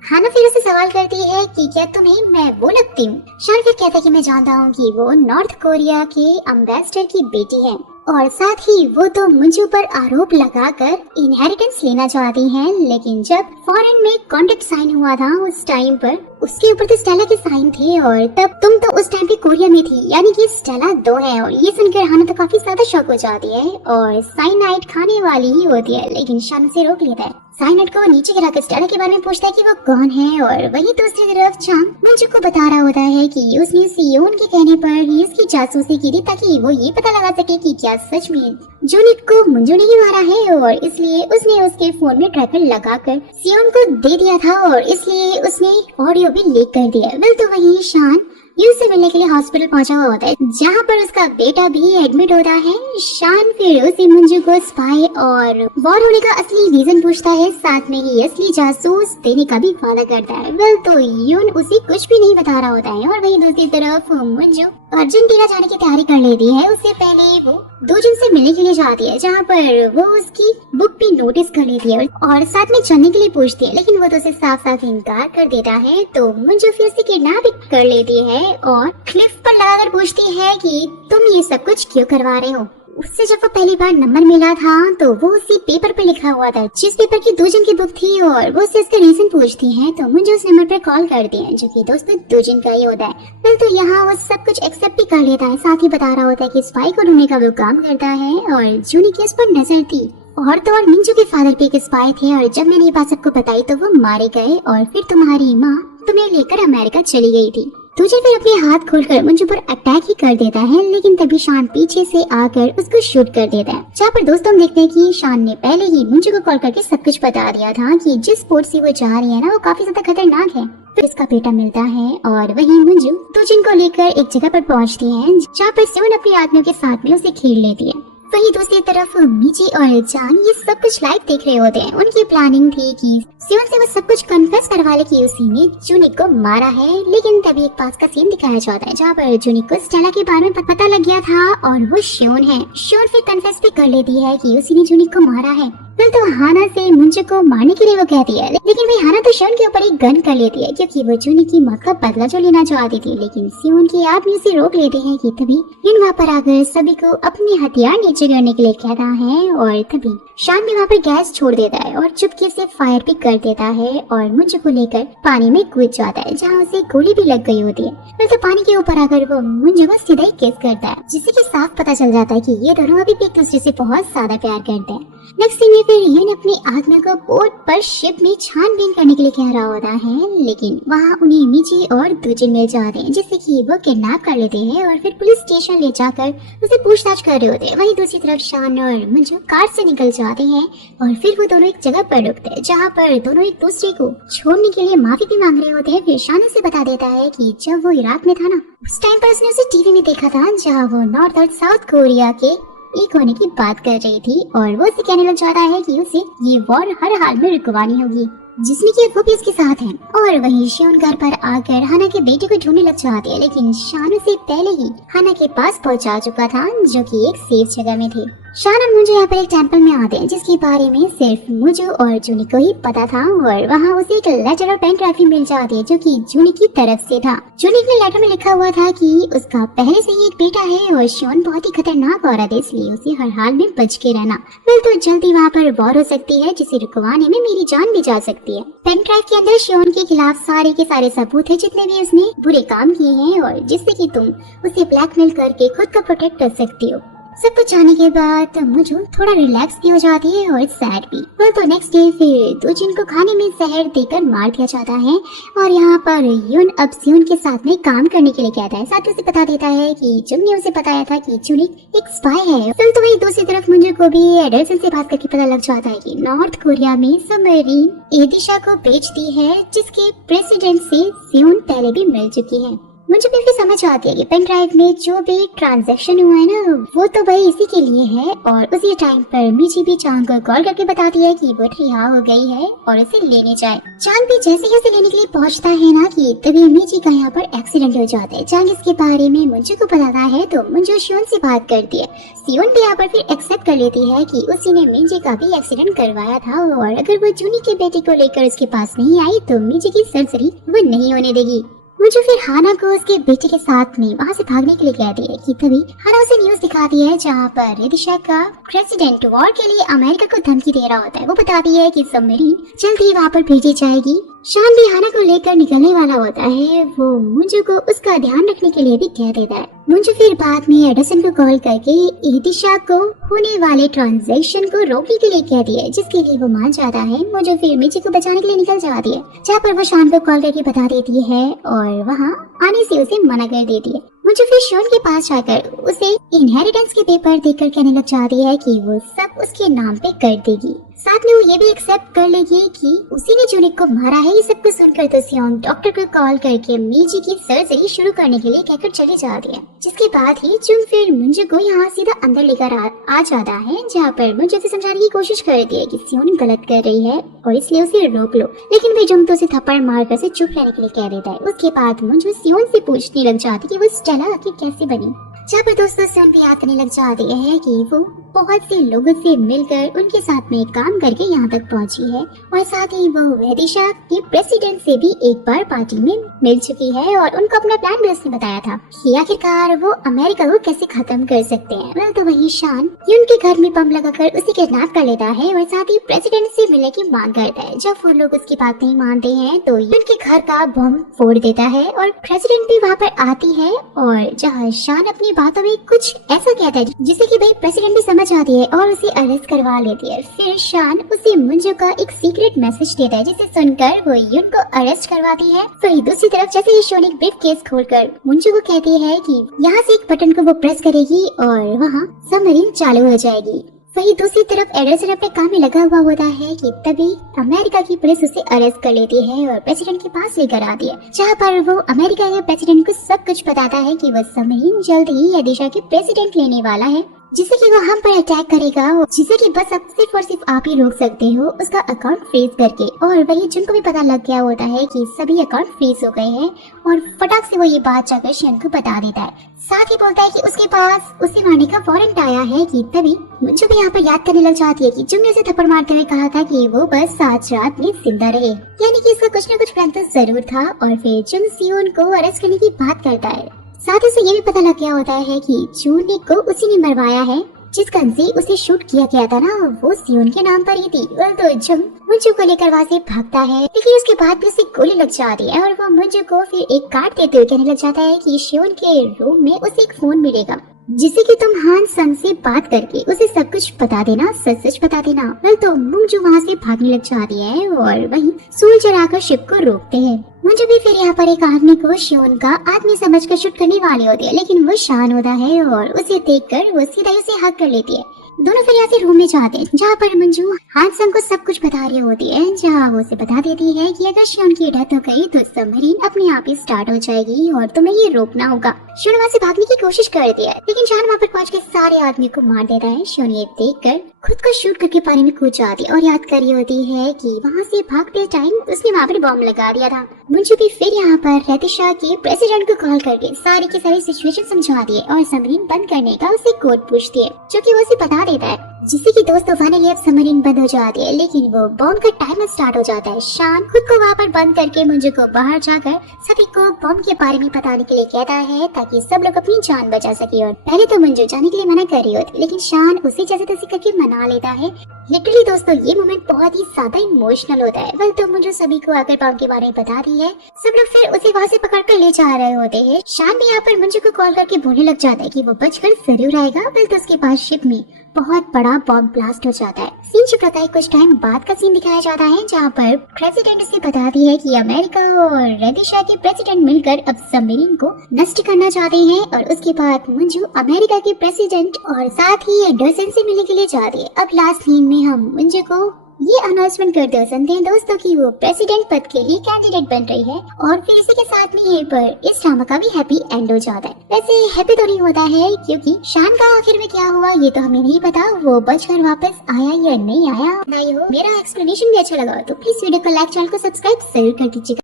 हाना फिर उसे सवाल करती है कि क्या तुम्हें मैं वो लगती हूँ। शान फिर कहता है कि मैं जानता हूँ कि वो नॉर्थ कोरिया के एम्बेसडर की बेटी है, और साथ ही वो तो मंजू पर आरोप लगाकर इनहेरिटेंस लेना चाहती हैं। लेकिन जब फॉरेन में कॉन्ट्रैक्ट साइन हुआ था उस टाइम पर उसके ऊपर तो स्टेला के साइन थे, और तब तुम तो उस टाइम पे कोरिया में थी, यानी कि स्टेला 2 है। और ये सुनकर हाना तो काफी ज्यादा शॉक हो जाती है और साइनाइड खाने वाली ही होती है, लेकिन शान से रोक लेता है। साइनाइड को नीचे गिराकर स्टेला के बारे में पूछता है कि वो कौन है, और वही दूसरी तरफ चांग मंजू को बता रहा होता है कि उसने सियोन के कहने पर ही उसकी जासूसी की थी, ताकि वो ये पता लगा सके कि क्या सच में जूनिक को मंजू ने ही मारा है, और इसलिए उसने उसके फोन में ट्रैकर लगाकर सियोन को दे दिया था, और इसलिए उसने ऑडियो भी लीक कर दिया। तो वही शान यूं से मिलने के लिए हॉस्पिटल पहुंचा हुआ होता है, जहां पर उसका बेटा भी एडमिट होता है। शान फिर उसे मंजू को स्पाई और वॉर होने का असली रीजन पूछता है, साथ में ही असली जासूस देने का भी वादा करता है। तो यून उसे कुछ भी नहीं बता रहा होता है, और वही दूसरी तरफ मंजू अर्जेंटीना जाने की तैयारी कर लेती है। उससे पहले वो 2 जन से मिलने के लिए जाती है, जहाँ पर वो उसकी बुक भी नोटिस कर लेती है और साथ में चलने के लिए पूछती है, लेकिन वो तो उसे साफ साफ इनकार कर देता है। तो मंजू फिर से किडनैप कर लेती है और क्लिफ पर लगाकर पूछती है कि तुम ये सब कुछ क्यों करवा रहे हो। उससे जब वो पहली बार नंबर मिला था तो वो उसी पेपर पे लिखा हुआ था जिस पेपर की दूजिन की बुक थी, और वो उससे इसका रीजन पूछती है तो मुझे उस नंबर पे कॉल करती है जो कि दोस्तों दूजिन का ही होता है। फिर तो यहाँ वो सब कुछ एक्सेप्ट भी कर लेता है, साथ ही बता रहा होता है कि स्पाई को ढूंढने का वो काम करता है और जूनी की उस पर नजर थी। और तो और मिंजू के फादर भी एक स्पाई थे और जब मैंने ये बात सबको बताई तो वो मारे गए और फिर तुम्हारी माँ तुम्हें लेकर अमेरिका चली गई थी। तुझे फिर अपने हाथ खोलकर मुंजू पर अटैक ही कर देता है, लेकिन तभी शान पीछे से आकर उसको शूट कर देता है। जहाँ पर दोस्तों हम देखते हैं कि शान ने पहले ही मुंजू को कॉल करके सब कुछ बता दिया था कि जिस स्पोर्ट से वो जा रही है ना वो काफी ज्यादा खतरनाक है। फिर इसका बेटा मिलता है और वही मुंजू तुजिन को लेकर एक जगह पर पहुँचती है जहाँ पर सियोन अपनी आदमियों के साथ में उसे खेल लेती है। वही दूसरी तरफ मीची और जान ये सब कुछ लाइव देख रहे होते हैं। उनकी प्लानिंग थी कि सियोन से वो सब कुछ कन्फेस करवा ले कि उसी ने जूनिक को मारा है, लेकिन तभी एक पास का सीन दिखाया जाता है जहाँ पर जूनिक को स्टेला के बारे में पता लग गया था और वो शियोन है। शियोन फिर कन्फेस भी कर लेती है कि उसी ने जूनिक को मारा है। फिर तो हाना से मुंजू को मारने के लिए वो कहती है, लेकिन भाई हाना तो शियोन के ऊपर एक गन कर लेती है क्योंकि वो जूनिक की मौत का बदला जो लेना चाहती थी, लेकिन सियोन के आदमी उसे रोक लेते हैं कि तभी यून वहाँ पर आकर सभी को अपने हथियार नीचे गिरने के लिए कहता है और तभी शान भी वहाँ पर गैस छोड़ देता है और चुपके से फायर भी कर देता है और मुंजू को लेकर पानी में कूद जाता है जहाँ उसे गोली भी लग गई होती है। फिर तो पानी के ऊपर आकर वो मुंजू को सीधा ही किस करता है, जिससे कि साफ पता चल जाता है कि ये दोनों अभी भी एक दूसरे से बहुत ज्यादा प्यार करते हैं। नेक्स्ट सीन में फिर यून अपनी आत्मा को बोट पर शिप में छानबीन करने के लिए कह रहा होता है, लेकिन वहाँ उन्हें मिची और दूजिन मिल जाते हैं जिससे कि वो किडनैप कर लेते हैं और फिर पुलिस स्टेशन ले जाकर उसे पूछताछ कर रहे होते हैं। वहीं दूसरी तरफ शान और मुंजू कार से निकल जाते हैं और फिर वो दोनों एक जगह पर रुकते हैं जहाँ पर दोनों एक दूसरे को छोड़ने के लिए माफी भी मांग रहे होते हैं। फिर शान उसे बता देता है कि जब वो इराक में था ना उस टाइम पर उसने उसे टीवी में देखा था जहाँ वो नॉर्थ और साउथ कोरिया के एक होने की बात कर रही थी और वो उसे कहने लग जाता है कि उसे ये वॉर हर हाल में रुकवानी होगी, जिसमें कि वो भी इसके साथ है। और वहीं शियोन घर पर आकर हाना के बेटे को ढूंढने लग जाती है, लेकिन शान उसे पहले ही हाना के पास पहुंचा चुका था जो कि एक सेफ जगह में थे। शान और मुझे यहाँ पर एक टेंपल में आते हैं जिसके बारे में सिर्फ मुझे और जूनी को ही पता था और वहाँ उसे एक लेटर और पेन ड्राइव मिल जाती है जो कि जूनी की तरफ से था। जूनी के लेटर में लिखा हुआ था कि उसका पहले से ही एक बेटा है और शियोन बहुत ही खतरनाक औरत है, इसलिए उसे हर हाल में बच के रहना। फिर तो जल्दी वहाँ पर वॉर हो सकती है जिसे रुकवाने में मेरी जान भी जा सकती है। पेन ड्राइव के अंदर शियोन के खिलाफ सारे के सारे सबूत है जितने भी उसने बुरे काम किए हैं और जिससे कि तुम उसे ब्लैकमेल करके खुद को प्रोटेक्ट कर सकती हो। सब कुछ जाने के बाद मुझे थोड़ा रिलैक्स भी हो जाती है और सैड भी। तो नेक्स्ट डे फिर दूजिन को खाने में जहर देकर मार दिया जाता है और यहाँ पर यून अब सियोन के साथ में काम करने के लिए कहता है। साथ ही उसे बता देता है कि जुन ने उसे बताया था कि जूनिक एक स्पाई है। फिर तो वही दूसरी तरफ मुझे को भी एडरसन से बात करके पता लग जाता है कि नॉर्थ कोरिया में सबमरीन एदिशा को बेचती है जिसके प्रेसिडेंट से सियोन पहले भी मिल चुकी है। मुझे बिल्कुल समझ आती है कि पेन ड्राइव में जो भी ट्रांजैक्शन हुआ है ना वो तो भाई इसी के लिए है। और उसी टाइम पर मीची भी चांग को कॉल करके बताती है कि वो रिहा हो गई है और उसे लेने जाए। चांग भी जैसे ही उसे लेने के लिए पहुंचता है ना कि तभी मीची का यहाँ पर एक्सीडेंट हो जाता है। चांग इसके बारे में मुंजू को बताता है तो मुंजू शियोन से बात करती है। सियोन भी यहाँ पर फिर एक्सेप्ट कर लेती है कि उसी ने मीची का भी एक्सीडेंट करवाया था और अगर वो जूनी के बेटे को लेकर उसके पास नहीं आई तो मीची की सर्जरी वो नहीं होने देगी। मुझे फिर हाना को उसके बेटे के साथ में वहाँ से भागने के लिए कहती है कि तभी हाना उसे न्यूज दिखाती है जहाँ पर एदिशा का प्रेसिडेंट वॉर के लिए अमेरिका को धमकी दे रहा होता है। वो बताती है कि सबमरीन जल्द ही वहाँ पर भेजी जाएगी। शान भी हाना को लेकर निकलने वाला होता है। वो मुंजू को उसका ध्यान रखने के लिए भी कह देता है। मुंजू फिर बाद में एडरसन को कॉल करके एदिशा को होने वाले ट्रांजैक्शन को रोकने के लिए कहती है जिसके लिए वो मान जाता है। मुंजू फिर मिची को बचाने के लिए निकल जाती है जहाँ पर वो शान को कॉल करके बता देती है और वहाँ आने से उसे मना कर देती है। मुझे फिर शॉन के पास जाकर उसे इनहेरिटेंस के पेपर देकर कहने लग जाती है कि वो सब उसके नाम पे कर देगी। साथ में वो ये भी एक्सेप्ट कर लेगी कि उसी ने जूनिक को मारा है। ये सब कुछ सुनकर तो सियोन डॉक्टर को कॉल करके मीजी की सर्जरी शुरू करने के लिए कहकर चली जाती है। जिसके बाद ही जुन फिर मुंजू को यहाँ सीधा अंदर लेकर आ जाता है जहाँ पर मुंजू से समझाने की कोशिश करती है कि सियोन गलत कर रही है और इसलिए उसे रोक लो, लेकिन भाई जुन तो उसे थप्पड़ मारकर से चुप रहने के लिए कह देता है। उसके बाद मुंजू सियोन से पूछने लग जाती कि वो स्टेला आखिर कैसे बनी, जहाँ पर दोस्तों सियोन भी याद करने लग जाती है कि वो बहुत से लोगों से मिलकर उनके साथ में काम करके यहाँ तक पहुँची है और साथ ही वो रदिशा के प्रेसिडेंट से भी एक बार पार्टी में मिल चुकी है और उनको अपना प्लान भी उसने बताया था कि आखिरकार वो अमेरिका को कैसे खत्म कर सकते हैं। तो वही शान ये उनके घर में बम लगाकर उसे किडनैप कर लेता है और साथ ही प्रेसिडेंट से मिलने की मांग करता है। जब वो लोग उसकी बात नहीं मानते हैं तो ये उनके घर का बम फोड़ देता है और प्रेसिडेंट भी वहाँ पर आती है और जहाँ शान अपनी बातों में कुछ ऐसा कहता है जिसे कि भाई प्रेसिडेंट भी समझ आती है और उसे अरेस्ट करवा लेती है। फिर शान उसे मंजू का एक सीक्रेट मैसेज देता है जिसे सुनकर वो युन को अरेस्ट करवाती है। तो दूसरी तरफ जैसे ही शोन एक ब्रीफ केस खोलकर मंजू को कहती है कि यहाँ से एक बटन को वो प्रेस करेगी और वहाँ सबमरीन चालू हो जाएगी। वही दूसरी तरफ एडर्सन अपने काम में लगा हुआ होता है कि तभी अमेरिका की पुलिस उसे अरेस्ट कर लेती है और प्रेसिडेंट के पास लेकर आती है, जहाँ पर वो अमेरिका के प्रेसिडेंट को सब कुछ बताता है कि वह सबमरीन जल्द ही रदिशा के प्रेसिडेंट लेने वाला है जिसे कि वो हम पर अटैक करेगा, जिसे कि बस अब सिर्फ और सिर्फ आप ही रोक सकते हो उसका अकाउंट फ्रीज करके। और वही जिनको भी पता लग गया होता है कि सभी अकाउंट फ्रीज हो गए हैं और फटाक से वो ये बात जाकर शियन को बता देता है। साथ ही बोलता है कि उसके पास उसे मारने का वारंट आया है कि तभी मंजू भी यहाँ पर याद करने लग जाती है कि जुम ने उसे थप्पड़ मारते हुए कहा था कि वो बस 7 रात में जिंदा रहे, यानी कि इसका कुछ न कुछ प्लान तो जरूर था। और फिर जुम सियोन को अरेस्ट करने की बात करता है। साथ ही उसे ये भी पता लग गया होता है कि जून को उसी ने मरवाया है, जिस गन से उसे शूट किया गया था ना वो सियोन के नाम पर ही थी। तो जुम मंजू को लेकर वहाँ से भागता है, लेकिन उसके बाद भी उसे गोली लग जाती है और वो मंजू को फिर एक कार्ड देते हुए कहने लग जाता है कि सियोन के रूम में उसे एक फोन मिलेगा जिसे कि तुम हान संग से बात करके उसे सब कुछ बता देना, सच सच बता देना। तो मंजू वहाँ से भागने लग जाती है और वहीं सोल्जर आकर शिप को रोकते हैं। मंजू भी फिर यहाँ पर एक आदमी को शियोन का आदमी समझकर शूट करने वाली होती है, लेकिन वो शान होता है और उसे देखकर वो सीधा उसे हक कर लेती है। दोनों फिर यहाँ से रूम में जाते हैं, जहाँ पर मंजू हानसम को सब कुछ बता रही होती है, जहाँ वो उसे बता देती है कि अगर शियोन की डेथ हो गई तो सबमरीन अपने आप ही स्टार्ट हो जाएगी और तुम्हें ये रोकना होगा। शियोन वहाँ से भागने की कोशिश करती है, लेकिन शान वहाँ पर पहुँच के सारे आदमी को मार देता है। शियोन ये देखकर खुद को शूट करके पानी में कूद जाती है और याद कर रही होती है कि वहाँ से भागते टाइम उसने वहाँ पर बॉम्ब लगा दिया था। मंजू भी फिर यहाँ पर रदिशा के प्रेसिडेंट को कॉल करके सारी की सारी सिचुएशन समझाती है और सबमरीन बंद करने का उसे कोड पूछती है, जो कि वो उसे बता देता है, जिससे कि दोस्तों फाइनली अब सबमरीन बंद हो जाती है। लेकिन वो बॉम्ब का टाइमर स्टार्ट हो जाता है। शान खुद को वहाँ पर बंद करके मंजू को बाहर जाकर सभी को बॉम्ब के बारे में बताने के लिए कहता है ताकि सब लोग अपनी जान बचा सके। और पहले तो मंजू जाने के लिए मना कर रही होती, लेकिन शान उसे जैसे तैसे करके मना लेता है। लिटरली दोस्तों ये मोमेंट बहुत ही ज्यादा इमोशनल होता है। तो मंजू सभी को आकर बॉम्ब के बारे में बता दी है। सब लोग फिर उसे वहाँ से पकड़ कर ले जा रहे होते हैं। शान भी यहाँ पर मंजू को कॉल करके बोलने लग जाता है कि वो बचकर जरूर आएगा। तो उसके पास शिप में बहुत बड़ा बॉम्ब ब्लास्ट हो जाता है। सीन शिफ्ट होता है, कुछ टाइम बाद का सीन दिखाया जाता है, जहाँ पर प्रेसिडेंट उसे बताती है कि अमेरिका और रदिशा के प्रेसिडेंट मिलकर अब सबमरीन को नष्ट करना चाहते हैं। और उसके बाद मंजू अमेरिका के प्रेसिडेंट और साथ ही एंडरसन से मिलने के लिए जाती है। अब लास्ट सीन में हम मंजू को ये अनाउंसमेंट कर दे सकते हैं दोस्तों कि वो प्रेसिडेंट पद के लिए कैंडिडेट बन रही है। और फिर इसी के साथ में यहीं पर इस ड्रामा का भी हैप्पी एंड हो जाता है। वैसे हैप्पी तो नहीं होता है, क्योंकि शान का आखिर में क्या हुआ ये तो हमें नहीं पता, वो बचकर वापस आया या नहीं आया। नहीं हो मेरा एक्सप्लेनेशन भी अच्छा लगा तो प्लीज वीडियो को लाइक, चैनल को सब्सक्राइब जरूर कर दीजिएगा।